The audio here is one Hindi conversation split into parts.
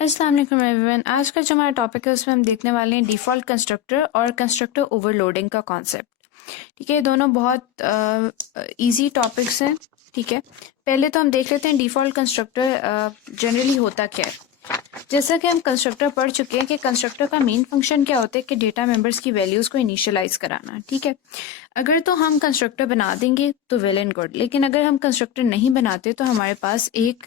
अस्सलाम वालेकुम एवरीवन। आज का जो हमारा टॉपिक है उसमें हम देखने वाले हैं डिफ़ॉल्ट कंस्ट्रक्टर और कंस्ट्रक्टर ओवरलोडिंग का कॉन्सेप्ट। ठीक है, ये दोनों बहुत इजी टॉपिक्स हैं। ठीक है, पहले तो हम देख लेते हैं डिफ़ॉल्ट कंस्ट्रक्टर जनरली होता क्या है। जैसा कि हम कंस्ट्रक्टर पढ़ चुके हैं कि कंस्ट्रक्टर का मेन फंक्शन क्या होता है कि डेटा मेंबर्स की वैल्यूज़ को इनिशियलाइज कराना। ठीक है, अगर तो हम कंस्ट्रक्टर बना देंगे तो वेल एंड गुड, लेकिन अगर हम कंस्ट्रक्टर नहीं बनाते तो हमारे पास एक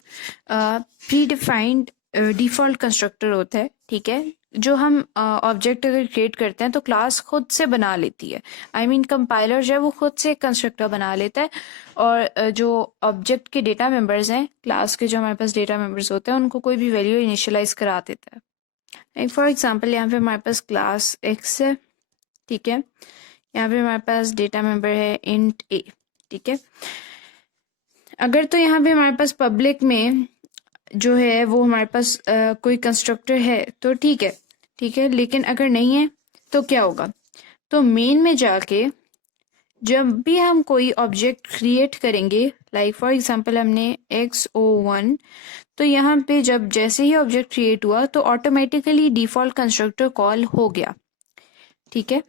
प्री डिफाइंड डिफ़ॉल्ट कंस्ट्रक्टर होता है। ठीक है, जो हम ऑब्जेक्ट अगर क्रिएट करते हैं तो क्लास खुद से बना लेती है। आई मीन कंपाइलर जो है वो खुद से कंस्ट्रक्टर बना लेता है और जो ऑब्जेक्ट के डेटा मेंबर्स हैं, क्लास के जो हमारे पास डेटा मेंबर्स होते हैं, उनको कोई भी वैल्यू इनिशियलाइज करा देता है। लाइक फॉर एग्जांपल यहाँ पे हमारे पास क्लास एक्स है। ठीक है, यहाँ पे हमारे पास डेटा मेंबर है इंट ए। ठीक है, अगर तो यहाँ पे हमारे पास पब्लिक में जो है वो हमारे पास कोई कंस्ट्रक्टर है तो ठीक है। ठीक है, लेकिन अगर नहीं है तो क्या होगा, तो मेन में जाके जब भी हम कोई ऑब्जेक्ट क्रिएट करेंगे, लाइक फॉर एग्जांपल हमने x01, तो यहाँ पे जब जैसे ही ऑब्जेक्ट क्रिएट हुआ तो ऑटोमेटिकली डिफॉल्ट कंस्ट्रक्टर कॉल हो गया। ठीक है,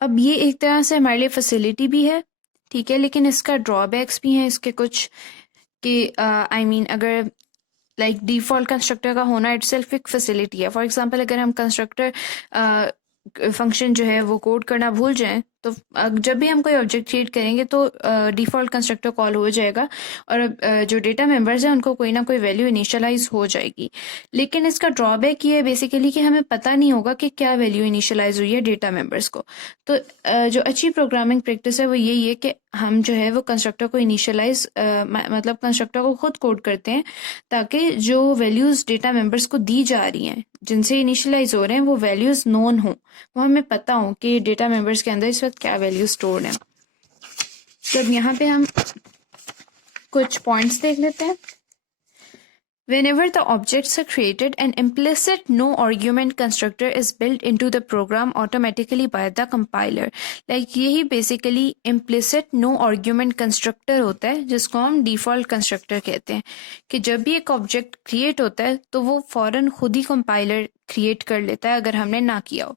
अब ये एक तरह से हमारे लिए फैसिलिटी भी है। ठीक है, लेकिन इसका ड्रॉबैक्स भी हैं इसके कुछ, कि आई मीन अगर लाइक डिफ़ॉल्ट कंस्ट्रक्टर का होना इटसेल्फ एक फैसिलिटी है। फॉर एग्जांपल अगर हम कंस्ट्रक्टर फंक्शन जो है वो कोड करना भूल जाएं तो जब भी हम कोई ऑब्जेक्ट क्रिएट करेंगे तो डिफ़ॉल्ट कंस्ट्रक्टर कॉल हो जाएगा और जो डेटा मेंबर्स हैं उनको कोई ना कोई वैल्यू इनिशियलाइज हो जाएगी। लेकिन इसका ड्रॉबैक ये है बेसिकली कि हमें पता नहीं होगा कि क्या वैल्यू इनिशियलाइज हुई है डेटा मेंबर्स को। तो जो अच्छी प्रोग्रामिंग प्रैक्टिस है वो यही है कि हम जो है वो कंस्ट्रक्टर को इनिशियलाइज मतलब कंस्ट्रक्टर को खुद कोड करते हैं ताकि जो वैल्यूज़ डेटा मेंबर्स को दी जा रही हैं, जिनसे इनिशियलाइज हो रहे हैं, वो वैल्यूज़ नोन हो, वो हमें पता हो कि डेटा मेंबर्स के अंदर इस वक्त क्या वैल्यू स्टोर्ड है। तो अब यहाँ पे हम कुछ पॉइंट्स देख लेते हैं। Whenever the objects are created, an implicit no-argument constructor is built into the program automatically by the compiler. Like यही basically implicit no-argument constructor होता है जिसको हम default constructor कहते हैं, कि जब भी एक object create होता है तो वो फौरन खुद ही compiler create कर लेता है अगर हमने ना किया हो।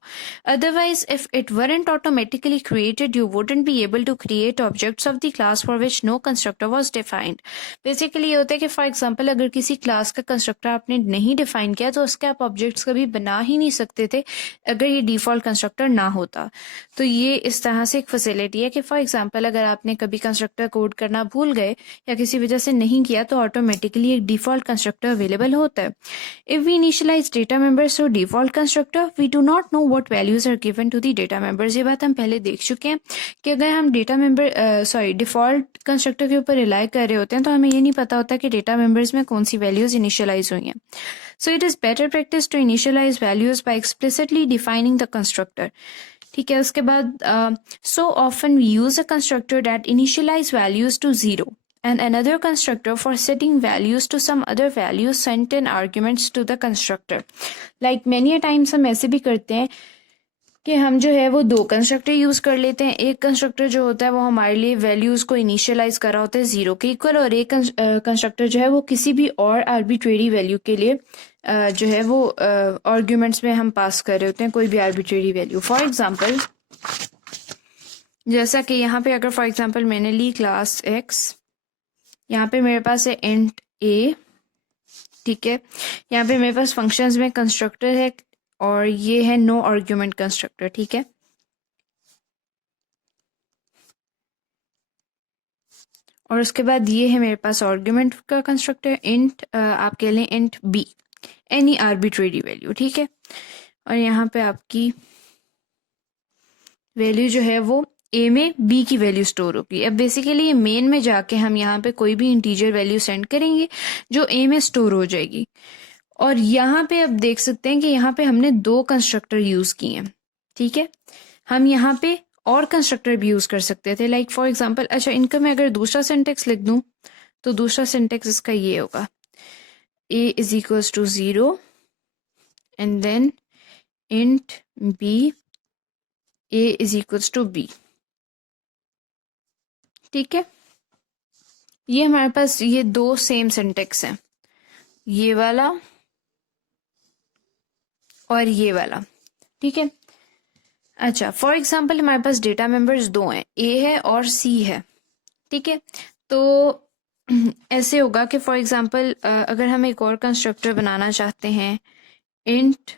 Otherwise, if it weren't automatically created, you wouldn't be able to create objects of the class for which no constructor was defined. Basically ये होता है कि फॉर एग्जांपल अगर किसी क्लास का कंस्ट्रक्टर आपने नहीं डिफाइन किया तो उसके आप ऑब्जेक्ट्स कभी बना ही नहीं सकते थे अगर ये डिफ़ॉल्ट कंस्ट्रक्टर ना होता। तो ये इस तरह से एक फैसिलिटी है कि फॉर एग्जांपल अगर आपने कभी कंस्ट्रक्टर कोड करना भूल गए या किसी वजह से नहीं किया तो ऑटोमेटिकली एक डिफ़ॉल्ट कंस्ट्रक्टर अवेलेबल होता है। If we initialize data members to default constructor, we do not know what values are given to the data members. ये बात हम पहले देख चुके हैं कि अगर हम डेटा मेंबर डिफ़ॉल्ट कंस्ट्रक्टर के ऊपर रिलाई कर रहे होते हैं तो हमें ये नहीं पता होता कि डेटा मेंबर्स में कौन सी वैल्यूज़ इनिशियलाइज हुई हैं। So it is better practice to initialize values by explicitly defining the constructor. ठीक है, उसके बाद so often we use a constructor that initialize values to zero and another constructor for setting values to some other values sent in arguments to the constructor. Like many a times हम ऐसे भी करते हैं कि हम जो है वो दो कंस्ट्रक्टर यूज़ कर लेते हैं। एक कंस्ट्रक्टर जो होता है वो हमारे लिए वैल्यूज़ को इनिशियलाइज कर रहा होता है ज़ीरो के इक्वल, और एक कंस्ट्रक्टर जो है वो किसी भी और आर्बिट्रेरी वैल्यू के लिए जो है वो आर्ग्यूमेंट्स में हम पास कर रहे होते हैं कोई भी आर्बिट्रेरी वैल्यू। फॉर एग्जांपल जैसा कि यहाँ पे अगर फॉर एग्जांपल मैंने ली क्लास एक्स, यहाँ पे मेरे पास है इंट ए। ठीक है, यहाँ पे मेरे पास फंक्शंस में कंस्ट्रक्टर है और ये है नो आर्ग्यूमेंट कंस्ट्रक्टर। ठीक है, और उसके बाद ये है मेरे पास आर्ग्यूमेंट का कंस्ट्रक्टर इंट आप कह लें int b, any arbitrary value. ठीक है, और यहाँ पे आपकी वैल्यू जो है वो ए में बी की वैल्यू स्टोर होगी। अब बेसिकली ये मेन में जाके हम यहाँ पे कोई भी इंटीजर वैल्यू सेंड करेंगे जो ए में स्टोर हो जाएगी। और यहाँ पे अब देख सकते हैं कि यहाँ पे हमने दो कंस्ट्रक्टर यूज़ किए हैं। ठीक है, हम यहाँ पे और कंस्ट्रक्टर भी यूज़ कर सकते थे, लाइक फॉर एग्जांपल अच्छा इनका मैं अगर दूसरा सिंटेक्स लिख दूँ तो दूसरा सिंटेक्स इसका ये होगा, a is equals to zero and then int b a is equals to b। ठीक है, ये हमारे पास ये दो सेम सिंटेक्स हैं, ये वाला और ये वाला, ठीक है। अच्छा, फॉर एग्जांपल हमारे पास डेटा मेंबर्स दो हैं, ए है और सी है, ठीक है। तो ऐसे होगा कि फॉर एग्जांपल अगर हम एक और कंस्ट्रक्टर बनाना चाहते हैं, इंट,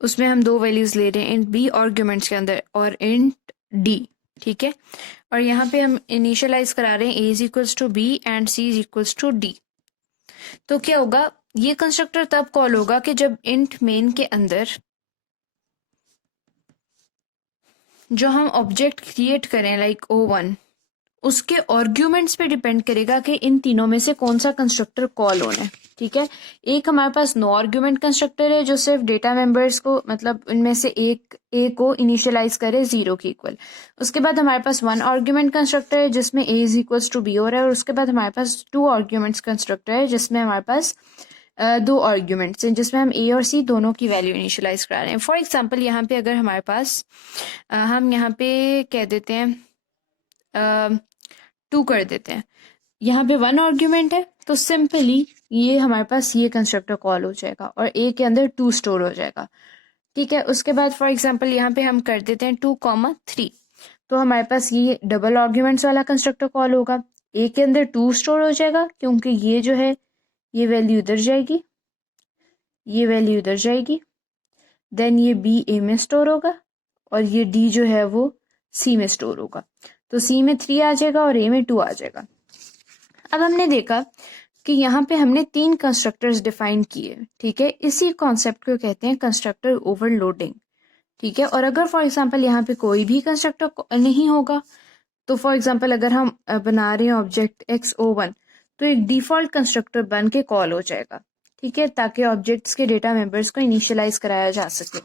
उसमें हम दो वैल्यूज ले रहे हैं, इंट बी आर्ग्यूमेंट्स के अंदर और इंट डी, ठीक है। और यहाँ पे हम इनिशियलाइज करा रहे हैं A is equals to B and C is equals to D. तो क्या होगा, ये कंस्ट्रक्टर तब कॉल होगा कि जब इंट मेन के अंदर जो हम ऑब्जेक्ट क्रिएट करें लाइक O1, उसके आर्ग्यूमेंट्स पे डिपेंड करेगा कि इन तीनों में से कौन सा कंस्ट्रक्टर कॉल होना है, ठीक है। एक हमारे पास नो आर्ग्यूमेंट कंस्ट्रक्टर है जो सिर्फ डेटा मेंबर्स को, मतलब इनमें से एक ए को इनिशियलाइज करे 0 के इक्वल। उसके बाद हमारे पास वन आर्ग्यूमेंट कंस्ट्रक्टर है जिसमें ए इज इक्वल्स टू बी हो रहा है, और उसके बाद हमारे पास टू आर्ग्यूमेंट्स कंस्ट्रक्टर है जिसमें हमारे पास दो आर्ग्यूमेंट्स हैं जिसमें हम ए और सी दोनों की वैल्यू इनिशियलाइज करा रहे हैं। फॉर एग्जाम्पल यहाँ पे अगर हमारे पास हम यहाँ पे कह देते हैं 2 कर देते हैं, यहाँ पे वन आर्ग्यूमेंट है, तो सिंपली ये हमारे पास ये कंस्ट्रक्टर कॉल हो जाएगा और ए के अंदर 2 स्टोर हो जाएगा, ठीक है। उसके बाद फॉर एग्जांपल यहाँ पे हम कर देते हैं 2,3, तो हमारे पास ये डबल आर्ग्यूमेंट्स वाला कंस्ट्रक्टर कॉल होगा, ए के अंदर 2 स्टोर हो जाएगा क्योंकि ये जो है ये वैल्यू इधर जाएगी, ये वैल्यू इधर जाएगी, देन ये बी ए में स्टोर होगा और ये डी जो है वो सी में स्टोर होगा। तो सी में 3 आ जाएगा और ए में 2 आ जाएगा। अब हमने देखा कि यहाँ पे हमने 3 कंस्ट्रक्टर्स डिफाइन किए, ठीक है। इसी कॉन्सेप्ट को कहते हैं कंस्ट्रक्टर ओवरलोडिंग, ठीक है। और अगर फॉर एग्जांपल यहाँ पे कोई भी कंस्ट्रक्टर नहीं होगा, तो फॉर एग्जांपल अगर हम बना रहे हैं ऑब्जेक्ट XO1, तो एक डिफॉल्ट कंस्ट्रक्टर बन के कॉल हो जाएगा, ठीक है, ताकि ऑब्जेक्ट्स के डेटा मेंबर्स को इनिशियलाइज कराया जा सके।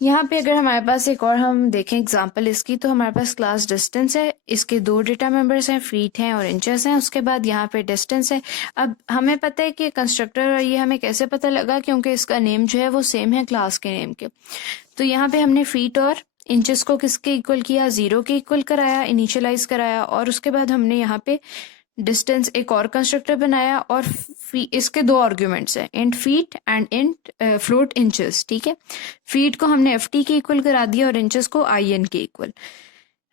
यहाँ पे अगर हमारे पास एक और हम देखें एग्जांपल इसकी, तो हमारे पास क्लास डिस्टेंस है, इसके दो डेटा मेंबर्स हैं, फीट हैं और इंचेस हैं। उसके बाद यहाँ पे डिस्टेंस है। अब हमें पता है कि कंस्ट्रक्टर, और ये हमें कैसे पता लगा, क्योंकि इसका नेम जो है वो सेम है क्लास के नेम के। तो यहाँ पे हमने फीट और इंचेस को किसके इक्वल किया, 0 के इक्वल कराया, इनिशियलाइज कराया, और उसके बाद हमने यहाँ पे डिस्टेंस एक और कंस्ट्रक्टर बनाया और इसके दो आर्ग्यूमेंट्स हैं, int feet and int float inches, ठीक है। फीट को हमने FT के इक्वल करा दिया और इंचेस को IN के इक्वल।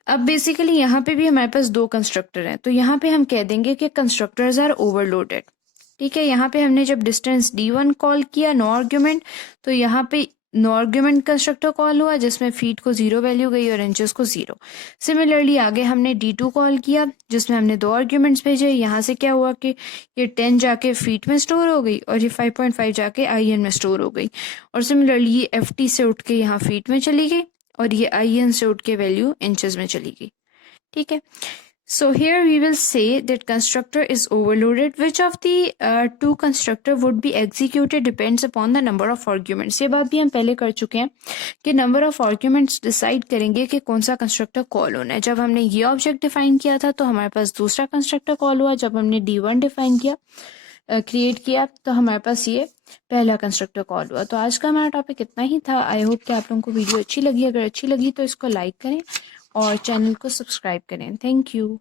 अब बेसिकली यहाँ पे भी हमारे पास दो कंस्ट्रक्टर हैं, तो यहाँ पे हम कह देंगे कि कंस्ट्रक्टर्स आर ओवरलोडेड, ठीक है। यहाँ पे हमने जब डिस्टेंस D1 कॉल किया नो आर्ग्यूमेंट, तो यहाँ पे नो आर्ग्यूमेंट कंस्ट्रक्टर कॉल हुआ जिसमें फीट को 0 वैल्यू गई और इंचेस को 0। सिमिलरली आगे हमने D2 कॉल किया जिसमें हमने दो आर्ग्यूमेंट्स भेजे। यहाँ से क्या हुआ कि ये 10 जाके फीट में स्टोर हो गई और ये 5.5 जाके IN में स्टोर हो गई, और सिमिलरली ये FT से उठ के यहाँ फीट में चली गई और ये IN से उठ के वैल्यू इंचेस में चली गई, ठीक है। So here we will say that constructor is overloaded. Which of the two constructor would be executed depends upon the number of arguments. ये बात भी हम पहले कर चुके हैं कि number of arguments decide करेंगे कि कौन सा constructor call होना है। जब हमने ये object define किया था तो हमारे पास दूसरा constructor call हुआ, जब हमने D1 define किया create किया तो हमारे पास ये पहला कंस्ट्रक्टर कॉल हुआ। तो आज का हमारा टॉपिक इतना ही था। आई होप कि आप लोगों को वीडियो अच्छी लगी। अगर अच्छी लगी तो इसको लाइक करें और चैनल को सब्सक्राइब करें। Thank you.